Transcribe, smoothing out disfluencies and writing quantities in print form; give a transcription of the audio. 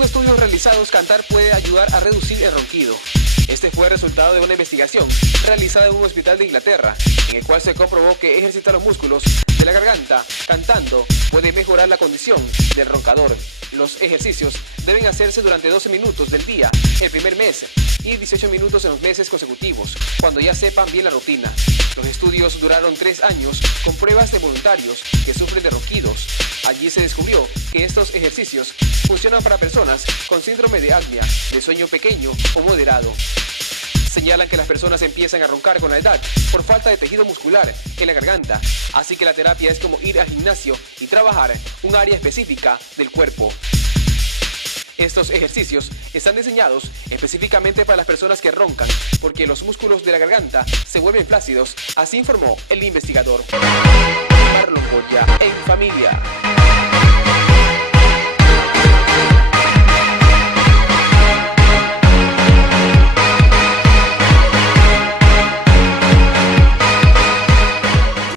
Según estudios realizados, cantar puede ayudar a reducir el ronquido. Este fue el resultado de una investigación realizada en un hospital de Inglaterra, en el cual se comprobó que ejercitar los músculos de la garganta cantando puede mejorar la condición del roncador. Los ejercicios deben hacerse durante 12 minutos del día el primer mes y 18 minutos en los meses consecutivos, cuando ya sepan bien la rutina. Los estudios duraron 3 años con pruebas de voluntarios que sufren de ronquidos. Allí se descubrió que estos ejercicios funcionan para personas con síndrome de apnea, de sueño pequeño o moderado. Señalan que las personas empiezan a roncar con la edad por falta de tejido muscular en la garganta, así que la terapia es como ir al gimnasio y trabajar un área específica del cuerpo. Estos ejercicios están diseñados específicamente para las personas que roncan, porque los músculos de la garganta se vuelven flácidos, así informó el investigador. Marlon Goya, en familia.